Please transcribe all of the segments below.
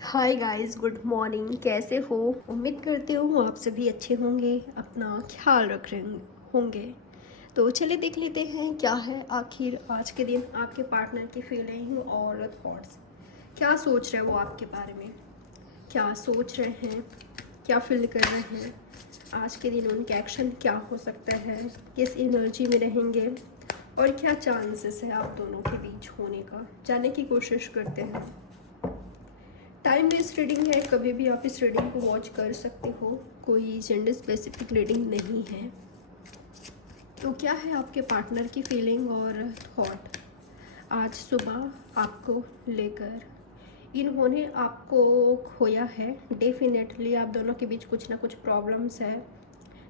Hi guys, good morning. कैसे हो? उम्मीद करती हूँ आप सभी अच्छे होंगे, अपना ख्याल रख रहे होंगे। तो चलिए देख लेते हैं क्या है आखिर आज के दिन आपके पार्टनर की फीलिंग और थॉट्स। क्या सोच रहे हैं वो आपके बारे में, क्या सोच रहे हैं, क्या फील कर रहे हैं आज के दिन, उनके एक्शन क्या हो सकता है, किस एनर्जी में रहेंगे और क्या चांसेस है आप दोनों के बीच होने का, जानने की कोशिश करते हैं। टाइम बेस्ड रीडिंग है, कभी भी आप इस रीडिंग को वॉच कर सकते हो, कोई जेंडर स्पेसिफिक रीडिंग नहीं है। तो क्या है आपके पार्टनर की फीलिंग और थॉट आज सुबह आपको लेकर? इन्होंने आपको खोया है, डेफिनेटली आप दोनों के बीच कुछ ना कुछ प्रॉब्लम्स है।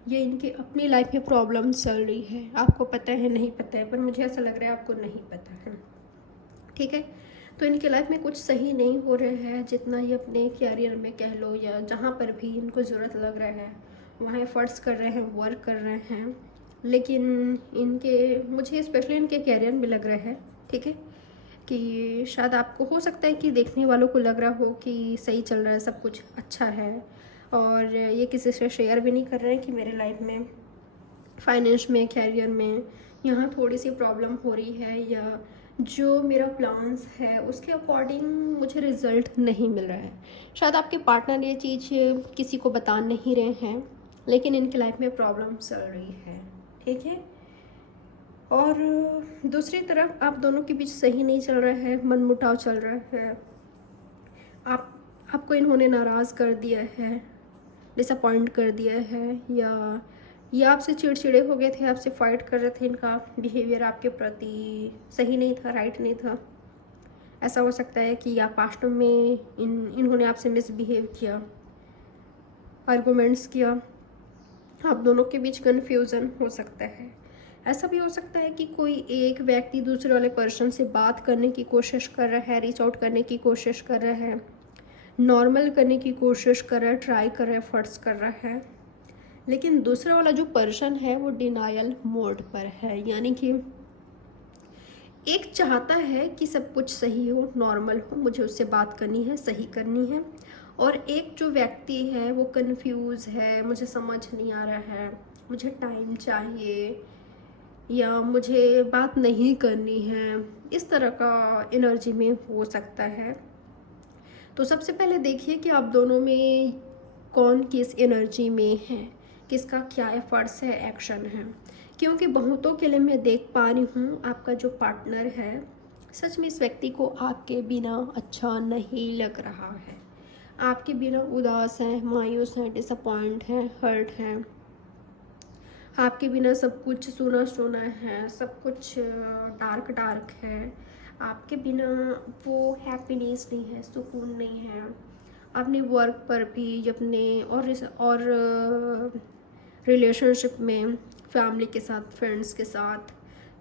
ये इनकी अपनी लाइफ में प्रॉब्लम्स चल रही है, आपको पता है नहीं पता है, पर मुझे ऐसा लग रहा है आपको नहीं पता है। ठीक है, तो इनके लाइफ में कुछ सही नहीं हो रहा है, जितना ये अपने कैरियर में कह लो या जहाँ पर भी इनको ज़रूरत लग रहा है वहाँ एफर्ट्स कर रहे हैं, वर्क कर रहे हैं। लेकिन इनके, मुझे स्पेशली इनके कैरियर में लग रहा है, ठीक है, कि शायद आपको हो सकता है कि देखने वालों को लग रहा हो कि सही चल रहा है, सब कुछ अच्छा है, और ये किसी से शेयर भी नहीं कर रहे हैं कि मेरे लाइफ में फाइनेंस में, कैरियर में यहाँ थोड़ी सी प्रॉब्लम हो रही है, या जो मेरा प्लान्स है उसके अकॉर्डिंग मुझे रिज़ल्ट नहीं मिल रहा है। शायद आपके पार्टनर ये चीज़ किसी को बता नहीं रहे हैं, लेकिन इनकी लाइफ में प्रॉब्लम चल रही है। ठीक है, और दूसरी तरफ आप दोनों के बीच सही नहीं चल रहा है, मनमुटाव चल रहा है। आप आपको इन्होंने नाराज़ कर दिया है, डिसअपॉइंट कर दिया है, या ये आपसे चिड़चिड़े हो गए थे, आपसे फाइट कर रहे थे, इनका बिहेवियर आपके प्रति सही नहीं था, राइट नहीं था। ऐसा हो सकता है कि आप पास्ट में इन्होंने आपसे मिसबिहेव किया, आर्गुमेंट्स किया, आप दोनों के बीच कन्फ्यूज़न हो सकता है। ऐसा भी हो सकता है कि कोई एक व्यक्ति दूसरे वाले पर्सन से बात करने की कोशिश कर रहा है, रीच आउट करने की कोशिश कर रहा है, नॉर्मल करने की कोशिश कर रहा है, ट्राई कर रहा है, एफर्ट्स कर रहा है, लेकिन दूसरा वाला जो पर्सन है वो डिनायल मोड पर है। यानी कि एक चाहता है कि सब कुछ सही हो, नॉर्मल हो, मुझे उससे बात करनी है, सही करनी है, और एक जो व्यक्ति है वो कंफ्यूज है, मुझे समझ नहीं आ रहा है, मुझे टाइम चाहिए, या मुझे बात नहीं करनी है, इस तरह का एनर्जी में हो सकता है। तो सबसे पहले देखिए कि आप दोनों में कौन किस एनर्जी में है, किसका क्या एफर्ट्स है, एक्शन है। क्योंकि बहुतों के लिए मैं देख पा रही हूँ आपका जो पार्टनर है, सच में इस व्यक्ति को आपके बिना अच्छा नहीं लग रहा है, आपके बिना उदास है, मायूस है, डिसअपॉइंट है, हर्ट है, आपके बिना सब कुछ सूना सूना है, सब कुछ डार्क डार्क है, आपके बिना वो हैप्पीनेस नहीं है, सुकून नहीं है। अपने वर्क पर भी, अपने और रिलेशनशिप में, फैमिली के साथ, फ्रेंड्स के साथ,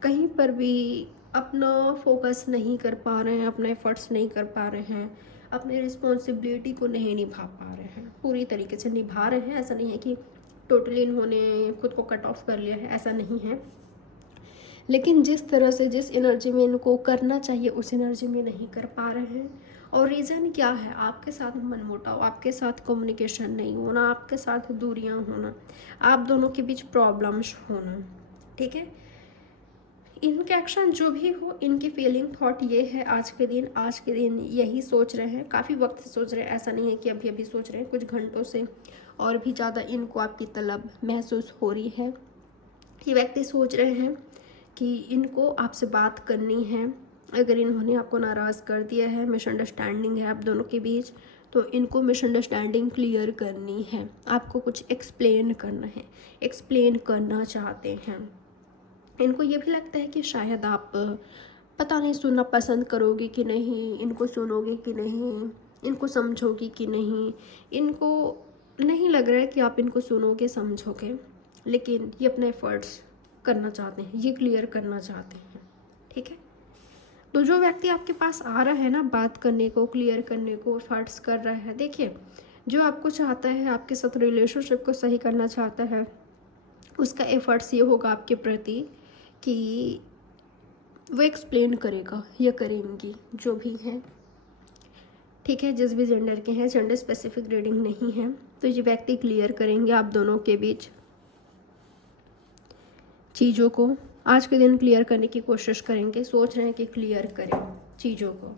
कहीं पर भी अपना फोकस नहीं कर पा रहे हैं, अपना एफर्ट्स नहीं कर पा रहे हैं, अपनी रिस्पॉन्सिबिलिटी को नहीं निभा पा रहे हैं, पूरी तरीके से निभा रहे हैं। ऐसा नहीं है कि टोटली इन्होंने खुद को कट ऑफ कर लिया है, ऐसा नहीं है, लेकिन जिस तरह से, जिस एनर्जी में इनको करना चाहिए उस एनर्जी में नहीं कर पा रहे हैं। और रीज़न क्या है? आपके साथ मनमुटाव, आपके साथ कम्युनिकेशन नहीं होना, आपके साथ दूरियां होना, आप दोनों के बीच प्रॉब्लम्स होना। ठीक है, इनके एक्शन जो भी हो, इनकी फीलिंग थॉट ये है आज के दिन यही सोच रहे हैं, काफ़ी वक्त से सोच रहे हैं, ऐसा नहीं है कि अभी अभी सोच रहे हैं, कुछ घंटों से और भी ज़्यादा इनको आपकी तलब महसूस हो रही है। ये व्यक्ति सोच रहे हैं कि इनको आपसे बात करनी है। अगर इन्होंने आपको नाराज़ कर दिया है, मिसअंडरस्टैंडिंग है आप दोनों के बीच, तो इनको मिसअंडरस्टैंडिंग क्लियर करनी है, आपको कुछ एक्सप्लेन करना है, एक्सप्लेन करना चाहते हैं। इनको ये भी लगता है कि शायद आप पता नहीं सुनना पसंद करोगे कि नहीं, इनको सुनोगे कि नहीं, इनको समझोगे कि नहीं। इनको नहीं लग रहा है कि आप इनको सुनोगे, समझोगे, लेकिन ये अपने एफर्ट्स करना चाहते हैं, ये क्लियर करना चाहते हैं। ठीक है, तो जो व्यक्ति आपके पास आ रहा है ना बात करने को, क्लियर करने को, एफर्ट्स कर रहा है, देखिए जो आपको चाहता है, आपके साथ रिलेशनशिप को सही करना चाहता है, उसका एफर्ट्स ये होगा आपके प्रति कि वो एक्सप्लेन करेगा या करेंगी जो भी है। ठीक है, जिस भी जेंडर के हैं, जेंडर स्पेसिफिक रीडिंग नहीं है। तो ये व्यक्ति क्लियर करेंगे आप दोनों के बीच चीज़ों को, आज के दिन क्लियर करने की कोशिश करेंगे, सोच रहे हैं कि क्लियर करें चीज़ों को,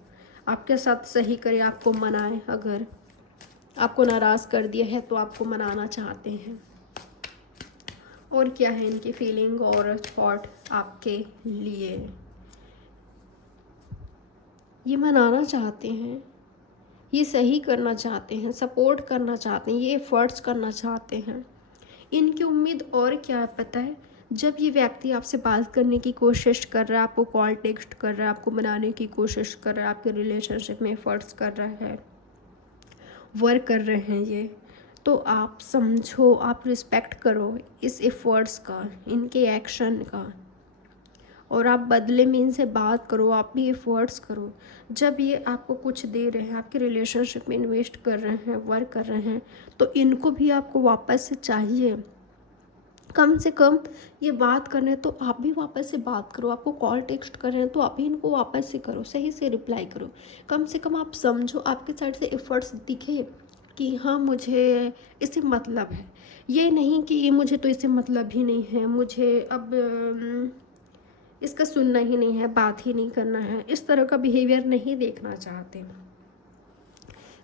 आपके साथ सही करें, आपको मनाएं। अगर आपको नाराज़ कर दिया है तो आपको मनाना चाहते हैं। और क्या है इनकी फीलिंग और थॉट आपके लिए, ये मनाना चाहते हैं, ये सही करना चाहते हैं, सपोर्ट करना चाहते हैं, ये एफर्ट्स करना चाहते हैं। इनकी उम्मीद और क्या है पता है, जब ये व्यक्ति आपसे बात करने की कोशिश कर रहा है, आपको कॉल टेक्स्ट कर रहा है, आपको मनाने की कोशिश कर रहा है, आपके रिलेशनशिप में एफर्ट्स कर रहा है, वर्क कर रहे हैं ये, तो आप समझो, आप रिस्पेक्ट करो इस एफर्ट्स का, इनके एक्शन का, और आप बदले में इनसे बात करो, आप भी एफर्ट्स करो। जब ये आपको कुछ दे रहे हैं, आपके रिलेशनशिप में इन्वेस्ट कर रहे हैं, वर्क कर रहे हैं, तो इनको भी आपको वापस से चाहिए। कम से कम ये बात कर रहे हैं तो आप भी वापस से बात करो, आपको कॉल टेक्स्ट कर रहे हैं तो आप भी इनको वापस से करो, सही से रिप्लाई करो। कम से कम आप समझो, आपके साइड से एफर्ट्स दिखे कि हाँ मुझे इससे मतलब है, ये नहीं कि ये मुझे तो इससे मतलब ही नहीं है, मुझे अब इसका सुनना ही नहीं है, बात ही नहीं करना है, इस तरह का बिहेवियर नहीं देखना चाहते।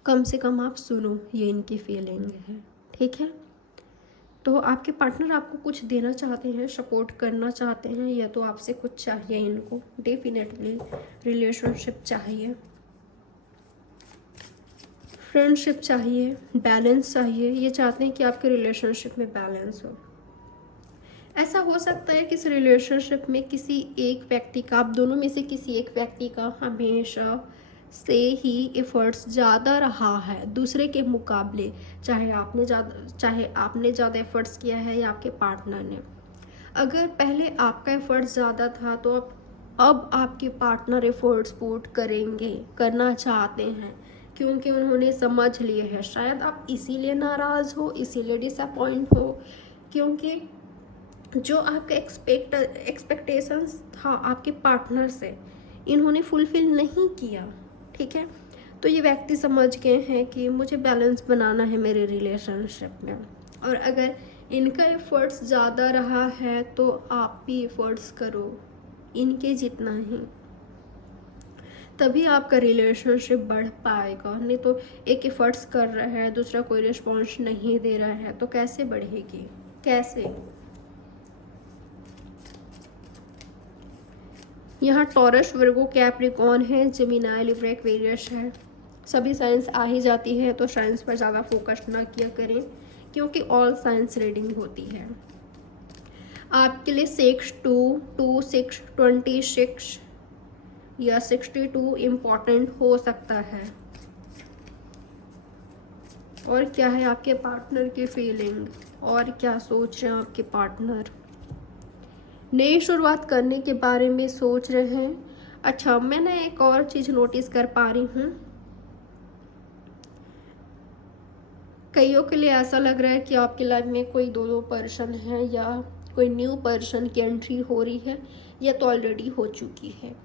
कम से कम आप सुनो, ये इनकी फीलिंग है। ठीक है, तो आपके पार्टनर आपको कुछ देना चाहते हैं, सपोर्ट करना चाहते हैं, या तो आपसे कुछ चाहिए इनको, डेफिनेटली रिलेशनशिप चाहिए, फ्रेंडशिप चाहिए, बैलेंस चाहिए। ये चाहते हैं कि आपके रिलेशनशिप में बैलेंस हो। ऐसा हो सकता है कि इस रिलेशनशिप में किसी एक व्यक्ति का, आप दोनों में से किसी एक व्यक्ति का हमेशा से ही एफर्ट्स ज़्यादा रहा है दूसरे के मुकाबले, चाहे आपने ज़्यादा एफर्ट्स किया है या आपके पार्टनर ने। अगर पहले आपका एफर्ट्स ज़्यादा था तो अब आपके पार्टनर एफर्ट्स पुट करेंगे, करना चाहते हैं, क्योंकि उन्होंने समझ लिए है। शायद आप इसीलिए नाराज़ हो, इसीलिए डिसअपॉइंट हो, क्योंकि जो आपका एक्सपेक्टेशंस था आपके पार्टनर से, इन्होंने फुलफिल नहीं किया। ठीक है, तो ये व्यक्ति समझ गए हैं कि मुझे बैलेंस बनाना है मेरे रिलेशनशिप में, और अगर इनका एफर्ट्स ज़्यादा रहा है तो आप भी एफर्ट्स करो इनके जितना ही, तभी आपका रिलेशनशिप बढ़ पाएगा। नहीं तो एक एफर्ट्स कर रहा है, दूसरा कोई रिस्पॉन्स नहीं दे रहा है, तो कैसे बढ़ेगी, कैसे। यहाँ टॉरस, वर्गो, कैप्रिकॉर्न है, जेमिनी, लिब्रा, एक्वेरियस है, सभी साइंस आ ही जाती है, तो साइंस पर ज़्यादा फोकस ना किया करें, क्योंकि ऑल साइंस रीडिंग होती है। आपके लिए 6, 2, 2, 6, 26 या 62 इम्पॉर्टेंट हो सकता है। और क्या है आपके पार्टनर की फीलिंग, और क्या सोच रहे हैं आपके पार्टनर, नई शुरुआत करने के बारे में सोच रहे हैं। अच्छा, मैंने एक और चीज़ नोटिस कर पा रही हूँ, कईयों के लिए ऐसा लग रहा है कि आपकी लाइफ में कोई दो पर्सन है, या कोई न्यू पर्सन की एंट्री हो रही है, या तो ऑलरेडी हो चुकी है।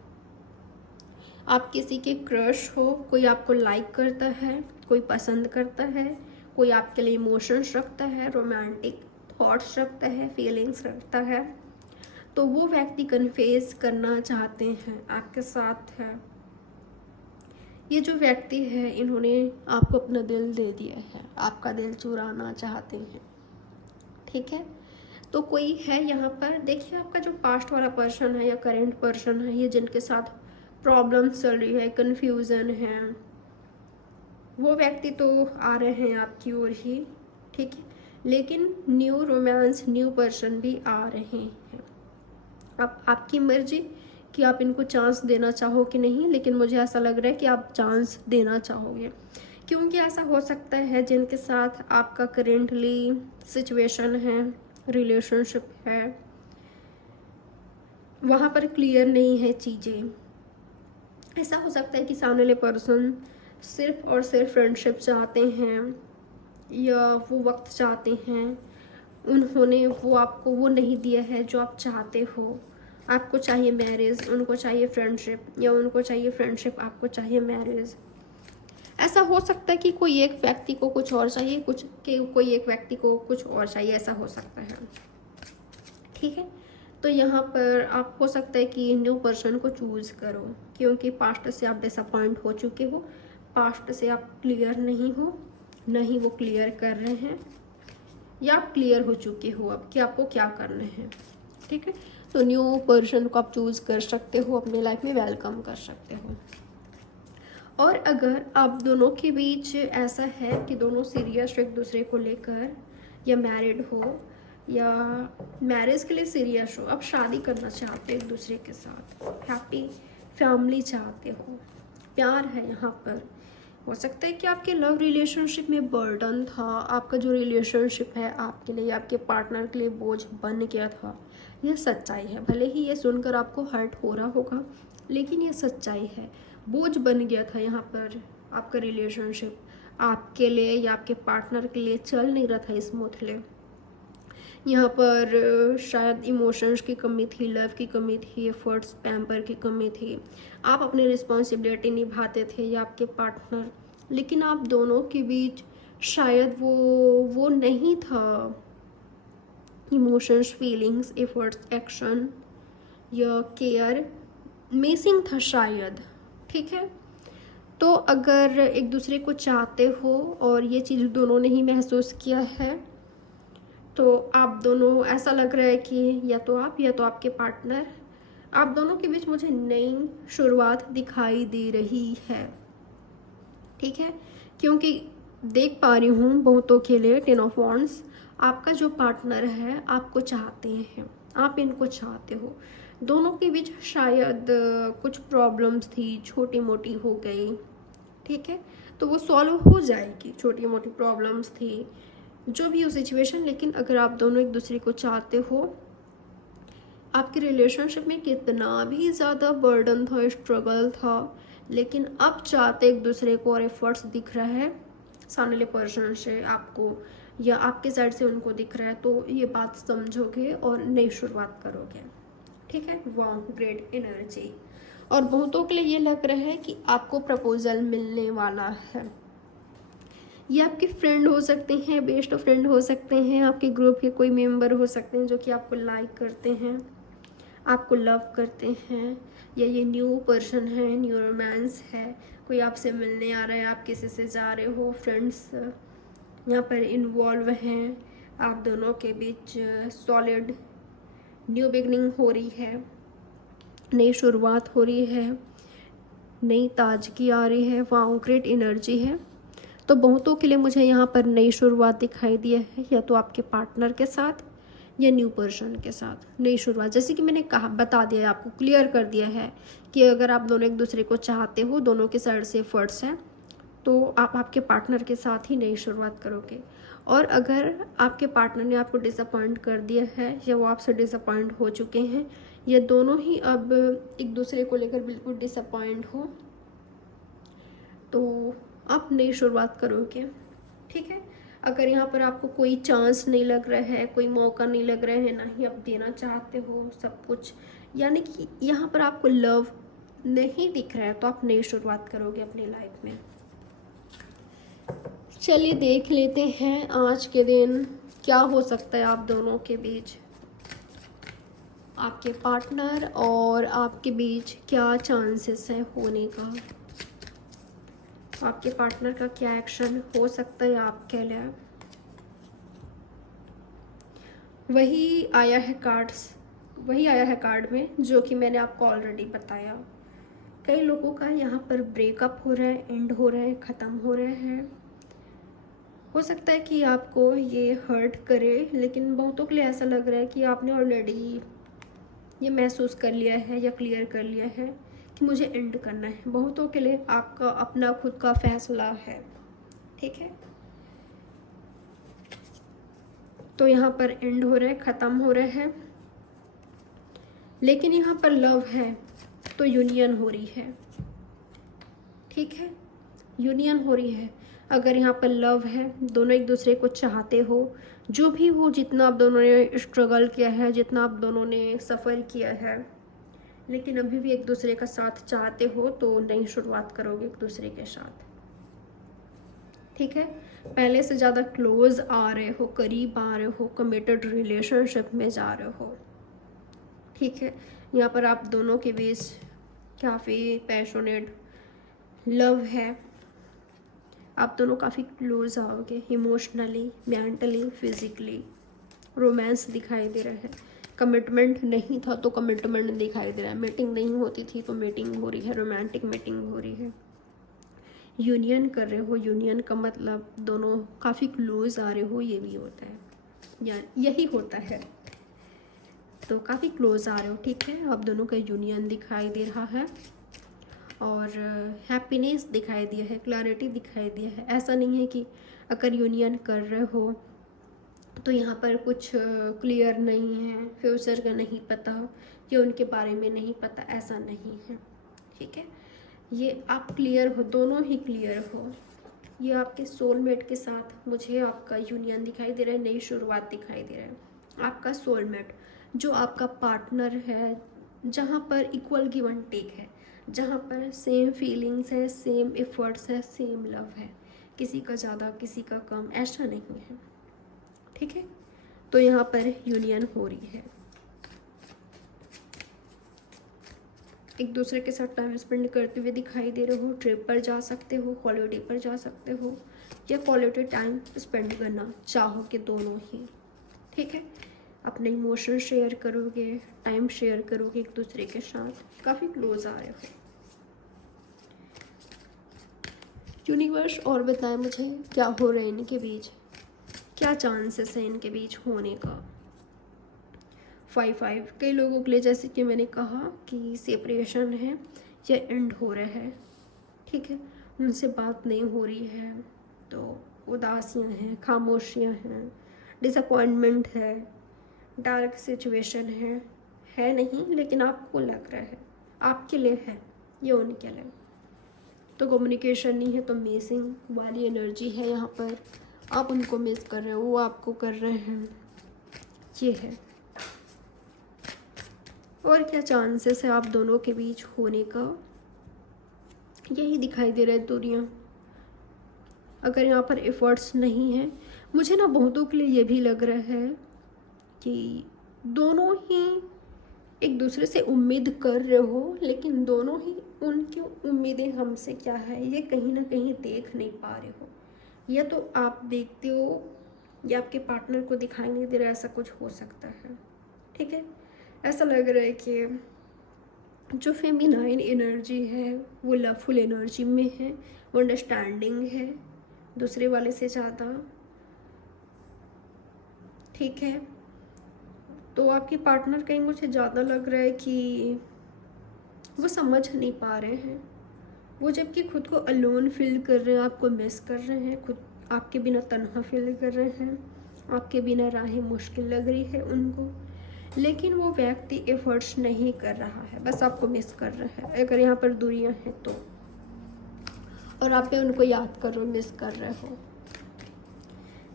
आप किसी के क्रश हो, कोई आपको लाइक करता है, कोई पसंद करता है, कोई आपके लिए इमोशंस रखता है, रोमांटिक थॉट्स रखता है, फीलिंग्स रखता है, तो वो व्यक्ति कन्फेस करना चाहते हैं आपके साथ है। ये जो व्यक्ति है, इन्होंने आपको अपना दिल दे दिया है, आपका दिल चुराना चाहते हैं। ठीक है, तो कोई है यहाँ पर, देखिए आपका जो पास्ट वाला पर्सन है या करेंट पर्सन है, ये जिनके साथ प्रॉब्लम्स चल रही है, कन्फ्यूज़न है, वो व्यक्ति तो आ रहे हैं आपकी ओर ही। ठीक है, लेकिन न्यू रोमांस, न्यू पर्सन भी आ रहे हैं। अब आपकी मर्जी कि आप इनको चांस देना चाहो कि नहीं, लेकिन मुझे ऐसा लग रहा है कि आप चांस देना चाहोगे, क्योंकि ऐसा हो सकता है जिनके साथ आपका करेंटली सिचुएशन है, रिलेशनशिप है, वहाँ पर क्लियर नहीं है चीज़ें। ऐसा हो सकता है कि सामने वाले पर्सन सिर्फ और सिर्फ फ्रेंडशिप चाहते हैं, या वो वक्त चाहते हैं, उन्होंने वो आपको वो नहीं दिया है जो आप चाहते हो। आपको चाहिए मैरिज, उनको चाहिए फ्रेंडशिप, या उनको चाहिए फ्रेंडशिप, आपको चाहिए मैरिज। ऐसा हो सकता है कि कोई एक व्यक्ति को कुछ और चाहिए, कोई एक व्यक्ति को कुछ और चाहिए, ऐसा हो सकता है। ठीक है, तो यहाँ पर आप हो सकता है कि न्यू पर्सन को चूज़ करो, क्योंकि पास्ट से आप डिसअपॉइंट हो चुके हो, पास्ट से आप क्लियर नहीं हो, न ही वो क्लियर कर रहे हैं, या आप क्लियर हो चुके हो अब कि आपको क्या करना है। ठीक है, तो न्यू पर्सन को आप चूज़ कर सकते हो, अपने लाइफ में वेलकम कर सकते हो। और अगर आप दोनों के बीच ऐसा है कि दोनों सीरियस एक दूसरे को लेकर, या मैरिड हो या मैरिज के लिए सीरियस हो, आप शादी करना चाहते हो एक दूसरे के साथ, हैप्पी फैमिली चाहते हो, प्यार है यहाँ पर, हो सकता है कि आपके लव रिलेशनशिप में बर्डन था, आपका जो रिलेशनशिप है आपके लिए, आपके पार्टनर के लिए बोझ बन गया था। यह सच्चाई है, भले ही ये सुनकर आपको हर्ट हो रहा होगा, लेकिन यह सच्चाई है। बोझ बन गया था यहाँ पर आपका रिलेशनशिप, आपके लिए या आपके पार्टनर के लिए चल नहीं रहा था स्मूथली। यहाँ पर शायद इमोशंस की कमी थी, लव की कमी थी, एफर्ट्स पैम्पर की कमी थी, आप अपनी रिस्पॉन्सिबिलिटी निभाते थे या आपके पार्टनर, लेकिन आप दोनों के बीच शायद वो नहीं था, इमोशंस, फीलिंग्स, एफर्ट्स, एक्शन या केयर मिसिंग था शायद। ठीक है, तो अगर एक दूसरे को चाहते हो और ये चीज़ दोनों ने ही महसूस किया है, तो आप दोनों, ऐसा लग रहा है कि या तो आप या तो आपके पार्टनर, आप दोनों के बीच मुझे नई शुरुआत दिखाई दे रही है। ठीक है, क्योंकि देख पा रही हूँ बहुतों के लिए 10 ऑफ वॉन्ड्स, आपका जो पार्टनर है आपको चाहते हैं, आप इनको चाहते हो, दोनों के बीच शायद कुछ प्रॉब्लम्स थी, छोटी मोटी हो गई। ठीक है, तो वो सॉल्व हो जाएगी, छोटी मोटी प्रॉब्लम्स थी, जो भी हो सिचुएशन, लेकिन अगर आप दोनों एक दूसरे को चाहते हो, आपके रिलेशनशिप में कितना भी ज़्यादा बर्डन था, स्ट्रगल था, लेकिन अब चाहते एक दूसरे को और एफर्ट्स दिख रहा है सामने वाले पर्सन से आपको, या आपके साइड से उनको दिख रहा है, तो ये बात समझोगे और नई शुरुआत करोगे। ठीक है, वाह, ग्रेट एनर्जी। और बहुतों के लिए ये लग रहा है कि आपको प्रपोजल मिलने वाला है। ये आपके फ्रेंड हो सकते हैं, बेस्ट फ्रेंड हो सकते हैं, आपके ग्रुप के कोई मेंबर हो सकते हैं जो कि आपको लाइक करते हैं, आपको लव करते हैं, या ये न्यू पर्सन है, न्यू रोमांस है, कोई आपसे मिलने आ रहा है, आप किसी से जा रहे हो, फ्रेंड्स यहाँ पर इन्वॉल्व हैं, आप दोनों के बीच सॉलिड न्यू बिगनिंग हो रही है, नई शुरुआत हो रही है, नई ताजगी आ रही है, वाह, ग्रेट एनर्जी है। तो बहुतों के लिए मुझे यहाँ पर नई शुरुआत दिखाई दी है, या तो आपके पार्टनर के साथ या न्यू पर्सन के साथ नई शुरुआत। जैसे कि मैंने कहा, बता दिया है आपको, क्लियर कर दिया है कि अगर आप दोनों एक दूसरे को चाहते हो, दोनों के साइड से एफर्ट्स हैं, तो आप आपके पार्टनर के साथ ही नई शुरुआत करोगे। और अगर आपके पार्टनर ने आपको डिसअपॉइंट कर दिया है, या वो आपसे डिसअपॉइंट हो चुके हैं, या दोनों ही अब एक दूसरे को लेकर बिल्कुल डिसअपॉइंट हो, तो आप नई शुरुआत करोगे। ठीक है, अगर यहाँ पर आपको कोई चांस नहीं लग रहा है, कोई मौका नहीं लग रहा है, ना ही आप देना चाहते हो सब कुछ, यानी कि यहाँ पर आपको लव नहीं दिख रहा है, तो आप नई शुरुआत करोगे अपनी लाइफ में। चलिए देख लेते हैं आज के दिन क्या हो सकता है आप दोनों के बीच, आपके पार्टनर और आपके बीच क्या चांसेस है होने का, आपके पार्टनर का क्या एक्शन हो सकता है आपके लिए। वही आया है कार्ड में जो कि मैंने आपको ऑलरेडी बताया। कई लोगों का यहाँ पर ब्रेकअप हो रहा है, एंड हो रहा है, ख़त्म हो रहा है। हो सकता है कि आपको ये हर्ट करे, लेकिन बहुतों के लिए ऐसा लग रहा है कि आपने ऑलरेडी ये महसूस कर लिया है या क्लियर कर लिया है कि मुझे एंड करना है। बहुतों के लिए आपका अपना खुद का फैसला है। ठीक है, तो यहाँ पर एंड हो रहा है, ख़त्म हो रहा है, लेकिन यहाँ पर लव है तो यूनियन हो रही है। ठीक है, यूनियन हो रही है। अगर यहाँ पर लव है, दोनों एक दूसरे को चाहते हो, जो भी हो, जितना आप दोनों ने स्ट्रगल किया है, जितना आप दोनों ने सफ़र किया है, लेकिन अभी भी एक दूसरे का साथ चाहते हो, तो नई शुरुआत करोगे एक दूसरे के साथ। ठीक है, पहले से ज़्यादा क्लोज आ रहे हो, करीब आ रहे हो, कमिटेड रिलेशनशिप में जा रहे हो। ठीक है, यहाँ पर आप दोनों के बीच काफ़ी पैशनेट लव है, आप दोनों काफ़ी क्लोज आओगे इमोशनली, मेंटली, फिजिकली। रोमांस दिखाई दे रहा है, कमिटमेंट नहीं था तो कमिटमेंट दिखाई दे रहा है, मीटिंग नहीं होती थी तो मीटिंग हो रही है, रोमांटिक मीटिंग हो रही है। यूनियन कर रहे हो, यूनियन का मतलब दोनों काफ़ी क्लोज आ रहे हो, ये भी होता है या यही होता है। तो काफ़ी क्लोज आ रहे हो, ठीक है, आप दोनों का यूनियन दिखाई दे रहा है और हैप्पीनेस दिखाई दिया है, क्लैरिटी दिखाई दिया है। ऐसा नहीं है कि अगर यूनियन कर रहे हो तो यहाँ पर कुछ क्लियर नहीं है, फ्यूचर का नहीं पता या उनके बारे में नहीं पता, ऐसा नहीं है। ठीक है, ये आप क्लियर हो, दोनों ही क्लियर हो। ये आपके सोलमेट के साथ मुझे आपका यूनियन दिखाई दे रहा है, नई शुरुआत दिखाई दे रहा है। आपका सोलमेट जो आपका पार्टनर है, जहाँ पर इक्वल गिव एंड टेक है, जहाँ पर सेम फीलिंग्स है, सेम एफर्ट्स है, सेम लव है, किसी का ज़्यादा किसी का कम, ऐसा नहीं है। ठीक है, तो यहाँ पर यूनियन हो रही है, एक दूसरे के साथ टाइम स्पेंड करते हुए दिखाई दे रहे हो, ट्रिप पर जा सकते हो, हॉलीडे पर जा सकते हो या क्वालिटी टाइम स्पेंड करना चाहोगे दोनों ही। ठीक है, अपने इमोशन शेयर करोगे, टाइम शेयर करोगे एक दूसरे के साथ, काफ़ी क्लोज आ रहे हो। यूनिवर्स और बताएं मुझे क्या हो रहा है इनके बीच, क्या चांसेस है इनके बीच होने का। 5-5 कई लोगों के लिए, जैसे कि मैंने कहा कि सेपरेशन है या एंड हो रहा है। ठीक है, उनसे बात नहीं हो रही है तो उदासियाँ हैं, खामोशियाँ हैं, डिसअपॉइंटमेंट है, डार्क सिचुएशन है नहीं, लेकिन आपको लग रहा है आपके लिए है, ये उनके लिए। तो कम्युनिकेशन नहीं है तो मिसिंग वाली एनर्जी है यहाँ पर, आप उनको मिस कर रहे हो, वो आपको कर रहे हैं, ये है। और क्या चांसेस है आप दोनों के बीच होने का, यही दिखाई दे रहा है दूरियाँ। अगर यहाँ पर एफर्ट्स नहीं है, मुझे ना बहुतों के लिए ये भी लग रहा है कि दोनों ही एक दूसरे से उम्मीद कर रहे हो, लेकिन दोनों ही उनकी उम्मीदें हमसे क्या है ये कहीं ना कहीं देख नहीं पा रहे हो, या तो आप देखते हो या आपके पार्टनर को दिखाई नहीं दे रहा, ऐसा कुछ हो सकता है। ठीक है, ऐसा लग रहा है कि जो फेमिनाइन एनर्जी है वो लवफुल एनर्जी में है, वो अंडरस्टैंडिंग है दूसरे वाले से ज़्यादा। ठीक है, तो आपके पार्टनर कहीं मुझे ज़्यादा लग रहा है कि वो समझ नहीं पा रहे हैं, वो जबकि खुद को अलोन फील कर रहे हैं, आपको मिस कर रहे हैं, खुद आपके बिना तन्हा फील कर रहे हैं, आपके बिना राहें मुश्किल लग रही है उनको, लेकिन वो व्यक्ति एफर्ट्स नहीं कर रहा है, बस आपको मिस कर रहा है। अगर यहाँ पर दूरियाँ हैं तो, और आप उनको याद कर रहे हो, मिस कर रहे हो।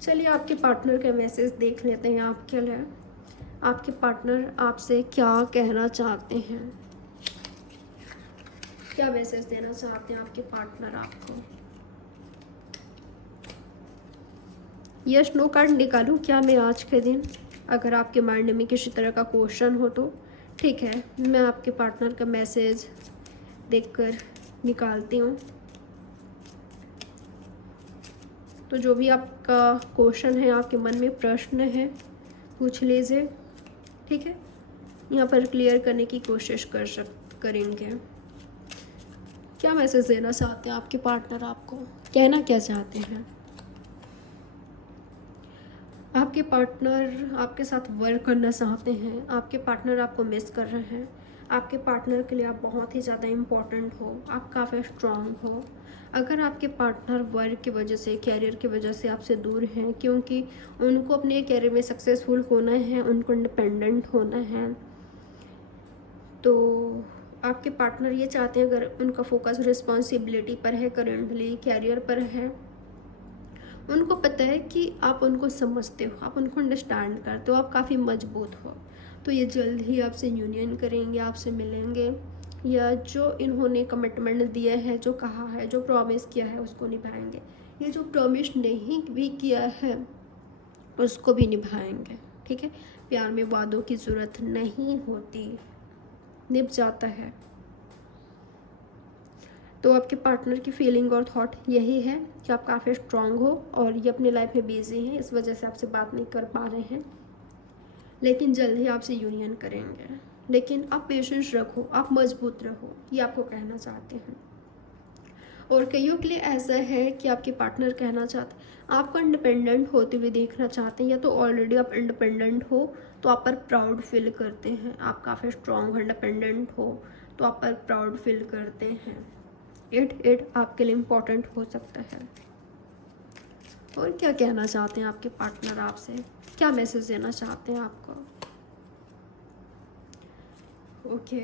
चलिए आपके पार्टनर का मैसेज देख लेते हैं आपके लिए। आपके पार्टनर आपसे क्या कहना चाहते हैं, क्या मैसेज देना चाहते हैं आपके पार्टनर आपको। यस नो कार्ड निकालूं क्या मैं आज के दिन, अगर आपके माइंड में किसी तरह का क्वेश्चन हो तो ठीक है, मैं आपके पार्टनर का मैसेज देखकर निकालती हूँ। तो जो भी आपका क्वेश्चन है, आपके मन में प्रश्न है, पूछ लीजिए। ठीक है, यहाँ पर क्लियर करने की कोशिश करेंगे। क्या मैसेज देना चाहते हैं आपके पार्टनर, आपको कहना क्या चाहते हैं। आपके पार्टनर आपके साथ वर्क करना चाहते हैं, आपके पार्टनर आपको मिस कर रहे हैं, आपके पार्टनर के लिए आप बहुत ही ज़्यादा इम्पोर्टेंट हो, आप काफ़ी स्ट्रांग हो। अगर आपके पार्टनर वर्क की वजह से, कैरियर की वजह से आपसे दूर हैं, क्योंकि उनको अपने कैरियर में सक्सेसफुल होना है, उनको इंडिपेंडेंट होना है, तो आपके पार्टनर ये चाहते हैं, अगर उनका फोकस रिस्पॉन्सिबिलिटी पर है, करेंटली कैरियर पर है, उनको पता है कि आप उनको समझते हो, आप उनको अंडरस्टैंड करते हो, आप काफ़ी मजबूत हो, तो ये जल्द ही आपसे यूनियन करेंगे, आपसे मिलेंगे, या जो इन्होंने कमिटमेंट दिया है, जो कहा है, जो प्रॉमिस किया है, उसको निभाएंगे। ये जो प्रॉमिस नहीं भी किया है उसको भी निभाएंगे। ठीक है, प्यार में वादों की ज़रूरत नहीं होती, निभ जाता है। तो आपके पार्टनर की फीलिंग और थॉट यही है कि आप काफ़ी स्ट्रांग हो और ये अपनी लाइफ में बिजी हैं, इस वजह से आपसे बात नहीं कर पा रहे हैं, लेकिन जल्द ही आपसे यूनियन करेंगे। लेकिन आप पेशेंस रखो, आप मजबूत रहो, ये आपको कहना चाहते हैं। और कईयों के लिए ऐसा है कि आपके पार्टनर कहना चाहते हैं आपको इंडिपेंडेंट होते हुए देखना चाहते हैं, या तो ऑलरेडी आप इंडिपेंडेंट हो तो आप पर प्राउड फील करते हैं, आप काफ़ी स्ट्रांग इंडिपेंडेंट हो तो आप पर प्राउड फील करते हैं। इट आपके लिए इम्पोर्टेंट हो सकता है। और क्या कहना चाहते हैं आपके पार्टनर आपसे, क्या मैसेज देना चाहते हैं आपको? ओके,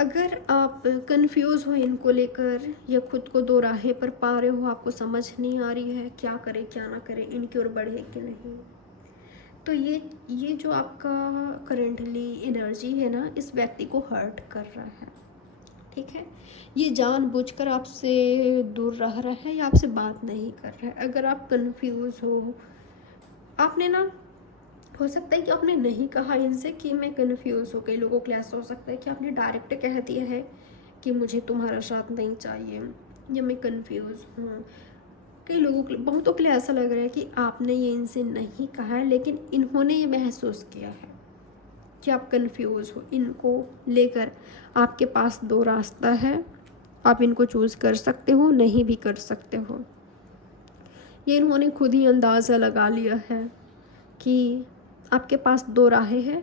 अगर आप कंफ्यूज हो इनको लेकर या खुद को दो राहें पर पा रहे हो, आपको समझ नहीं आ रही है क्या करें क्या ना करें, इनकी ओर बढ़े कि नहीं, तो ये जो आपका करंटली एनर्जी है ना, इस व्यक्ति को हर्ट कर रहा है। ठीक है, ये जानबूझकर आपसे दूर रह रहा है या आपसे बात नहीं कर रहा है। अगर आप कंफ्यूज हो, आपने ना, हो सकता है कि आपने नहीं कहा इनसे कि मैं कंफ्यूज हो, कई लोगों के लिए ऐसा हो सकता है कि आपने डायरेक्ट कह दिया है कि मुझे तुम्हारा साथ नहीं चाहिए या मैं कंफ्यूज हूँ। कई लोगों के लिए, बहुतों के लिए ऐसा लग रहा है कि आपने ये इनसे नहीं कहा है, लेकिन इन्होंने ये महसूस किया है कि आप कंफ्यूज हो। इनको लेकर आपके पास दो रास्ता है, आप इनको चूज़ कर सकते हो, नहीं भी कर सकते हो। ये इन्होंने खुद ही अंदाज़ा लगा लिया है कि आपके पास दो राहें हैं,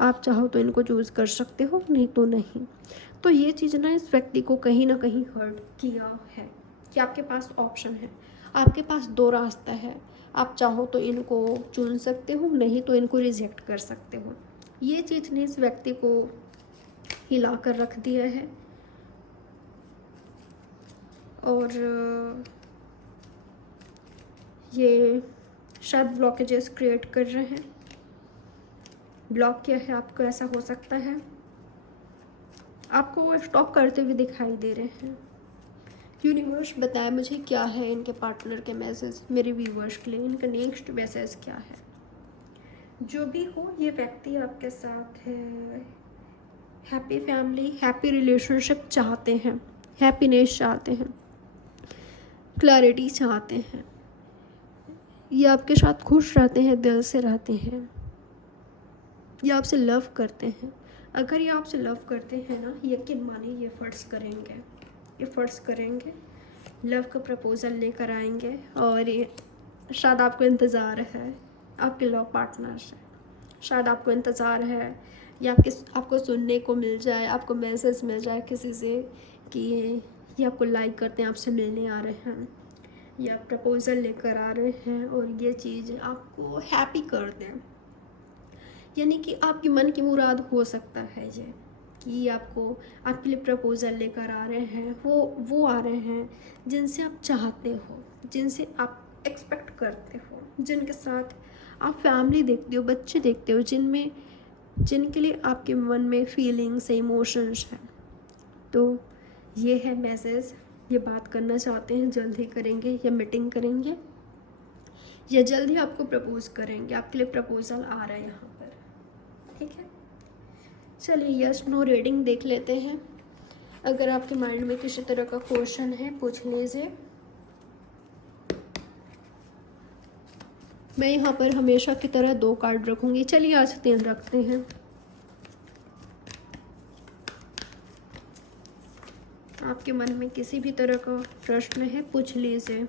आप चाहो तो इनको चूज़ कर सकते हो, नहीं तो नहीं। तो ये चीज़ ना इस व्यक्ति को कहीं ना कहीं हर्ट किया है कि आपके पास ऑप्शन है, आपके पास दो रास्ता है, आप चाहो तो इनको चुन सकते हो, नहीं तो इनको रिजेक्ट कर सकते हो। ये चीज़ ने इस व्यक्ति को हिला कर रख दिया है। और ये शायद ब्लॉकेजेस क्रिएट कर रहे हैं। ब्लॉक क्या है आपको, ऐसा हो सकता है आपको वो स्टॉप करते हुए दिखाई दे रहे हैं। यूनिवर्स बताए मुझे क्या है इनके पार्टनर के मैसेज मेरे व्यूवर्स के लिए, इनका नेक्स्ट मैसेज क्या है। जो भी हो, ये व्यक्ति आपके साथ है, हैप्पी फैमिली, हैप्पी रिलेशनशिप चाहते हैं, हैप्पीनेस चाहते हैं, क्लैरिटी चाहते हैं, ये आपके साथ खुश रहते हैं, दिल से रहते हैं, ये आपसे लव करते हैं। अगर ये आपसे लव करते हैं ना, यकीन मानिए ये फर्ज करेंगे, ये फ़र्ज करेंगे, लव का प्रपोज़ल लेकर आएंगे। और ये शायद आपको इंतज़ार है आपके लव पार्टनर से, शायद आपको इंतज़ार है या आपको सुनने को मिल जाए, आपको मैसेज मिल जाए किसी से कि ये आपको लाइक करते हैं, आपसे मिलने आ रहे हैं या प्रपोज़ल लेकर आ रहे हैं, और ये चीज़ आपको हैप्पी कर दें। यानी कि आपकी मन की मुराद हो सकता है ये कि आपको, आपके लिए प्रपोज़ल लेकर आ रहे हैं, वो आ रहे हैं जिनसे आप चाहते हो, जिनसे आप एक्सपेक्ट करते हो, जिनके साथ आप फैमिली देखते हो, बच्चे देखते हो, जिनके लिए आपके मन में फीलिंग्स, इमोशंस हैं। तो ये है मैसेज, ये बात करना चाहते हैं, जल्द ही करेंगे या मीटिंग करेंगे या जल्द ही आपको प्रपोज करेंगे, आपके लिए प्रपोज़ल आ रहा है यहाँ पर। ठीक है, चलिए यस नो रीडिंग देख लेते हैं। अगर आपके माइंड में किसी तरह का क्वेश्चन है पूछ लीजिए। मैं यहाँ पर हमेशा की तरह 2 कार्ड रखूँगी। चलिए आज 3 रखते हैं। आपके मन में किसी भी तरह का प्रश्न है पूछ लीजिए,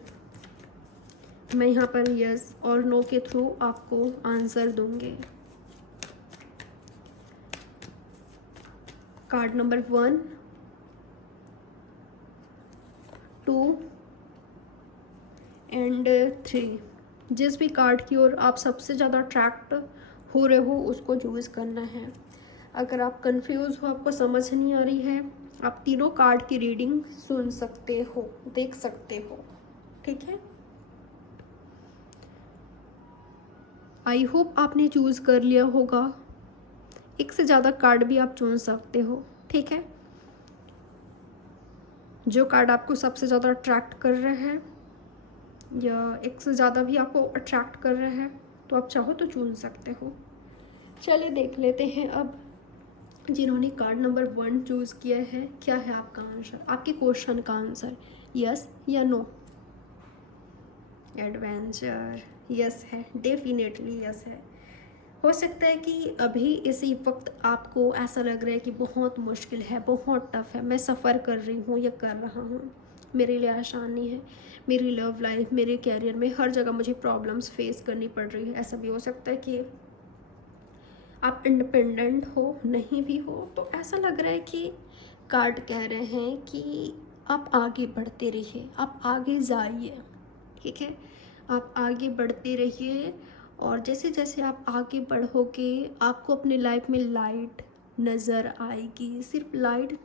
मैं यहाँ पर यस और नो के थ्रू आपको आंसर दूँगी। Card number 1, 2 and 3। जिस भी कार्ड की ओर आप सबसे ज़्यादा अट्रैक्ट हो रहे हो उसको चूज़ करना है। अगर आप कंफ्यूज हो, आपको समझ नहीं आ रही है, आप तीनों कार्ड की रीडिंग सुन सकते हो, देख सकते हो। ठीक है, आई होप आपने चूज़ कर लिया होगा। एक से ज़्यादा कार्ड भी आप चुन सकते हो। ठीक है, जो कार्ड आपको सबसे ज़्यादा अट्रैक्ट कर रहा है या एक से ज़्यादा भी आपको अट्रैक्ट कर रहा है तो आप चाहो तो चुन सकते हो। चलिए देख लेते हैं अब जिन्होंने कार्ड नंबर 1 चूज़ किया है क्या है आपका आंसर, आपके क्वेश्चन का आंसर, यस या नो। एडवेंचर यस है, डेफिनेटली यस है। हो सकता है कि अभी इसी वक्त आपको ऐसा लग रहा है कि बहुत मुश्किल है, बहुत टफ है, मैं सफ़र कर रही हूँ या कर रहा हूँ, मेरे लिए आसान नहीं है, मेरी लव लाइफ, मेरे कैरियर में हर जगह मुझे प्रॉब्लम्स फेस करनी पड़ रही है। ऐसा भी हो सकता है कि आप इंडिपेंडेंट हो, नहीं भी हो, तो ऐसा लग रहा है कि कार्ड कह रहे हैं कि आप आगे बढ़ते रहिए, आप आगे जाइए, ठीक है, आप आगे बढ़ते रहिए। और जैसे जैसे आप आगे बढ़ोगे आपको अपने लाइफ में लाइट नज़र आएगी, सिर्फ लाइट,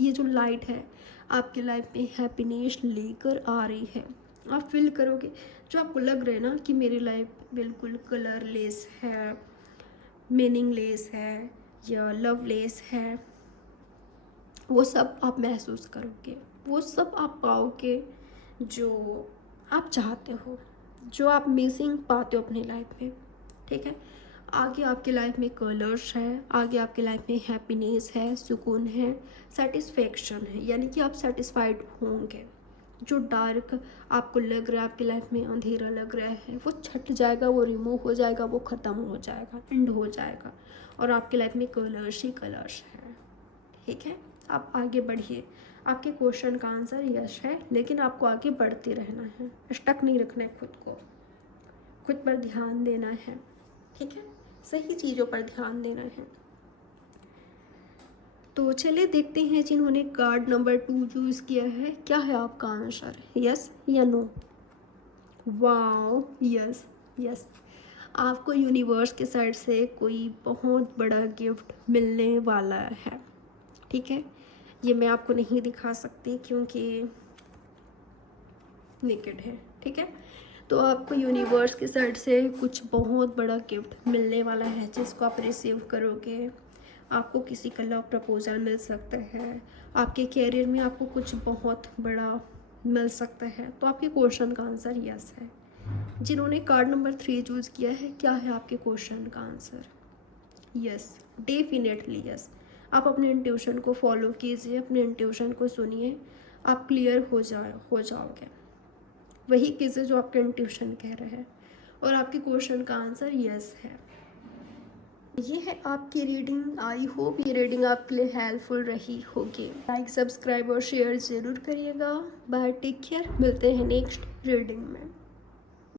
ये जो लाइट है आपकी लाइफ में हैप्पीनेस लेकर आ रही है। आप फील करोगे, जो आपको लग रहा है ना कि मेरी लाइफ बिल्कुल कलरलेस है, मीनिंगलेस है या लवलेस है, वो सब आप महसूस करोगे, वो सब आप पाओगे जो आप चाहते हो, जो आप मिसिंग पाते हो अपनी लाइफ में, ठीक है। आगे आपकी लाइफ में कलर्स है, आगे आपकी लाइफ में हैप्पीनेस है, सुकून है, सेटिस्फेक्शन है, यानी कि आप सेटिस्फाइड होंगे। जो डार्क आपको लग रहा है, आपकी लाइफ में अंधेरा लग रहा है, वो छट जाएगा, वो रिमूव हो जाएगा, वो ख़त्म हो जाएगा, एंड हो जाएगा, और आपकी लाइफ में कलर्स ही कलर्स हैं, ठीक है। आप आगे बढ़िए, आपके क्वेश्चन का आंसर यस है, लेकिन आपको आगे बढ़ते रहना है, स्टक नहीं रखना है खुद को, खुद पर ध्यान देना है, ठीक है, सही चीज़ों पर ध्यान देना है। तो चलिए देखते हैं जिन्होंने कार्ड नंबर 2 चूज़ किया है क्या है आपका आंसर, यस या नो। वाओ, यस यस, आपको यूनिवर्स के साइड से कोई बहुत बड़ा गिफ्ट मिलने वाला है, ठीक है। ये मैं आपको नहीं दिखा सकती क्योंकि नेकेड है, ठीक है। तो आपको यूनिवर्स की साइड से कुछ बहुत बड़ा गिफ्ट मिलने वाला है जिसको आप रिसीव करोगे। आपको किसी का लव प्रपोजल मिल सकता है, आपके कैरियर में आपको कुछ बहुत बड़ा मिल सकता है। तो आपके क्वेश्चन का आंसर यस है। जिन्होंने कार्ड नंबर 3 चूज़ किया है क्या है आपके क्वेश्चन का आंसर, यस, डेफिनेटली यस। आप अपने इंट्यूशन को फॉलो कीजिए, अपने इंट्यूशन को सुनिए, आप क्लियर हो जाओगे। वही कीजिए जो आपका इंट्यूशन कह रहा है, और आपके क्वेश्चन का आंसर यस है। ये है आपकी रीडिंग। आई होप ये रीडिंग आपके लिए हेल्पफुल रही होगी। लाइक, सब्सक्राइब और शेयर ज़रूर करिएगा। बाय, टेक केयर, मिलते हैं नेक्स्ट रीडिंग में।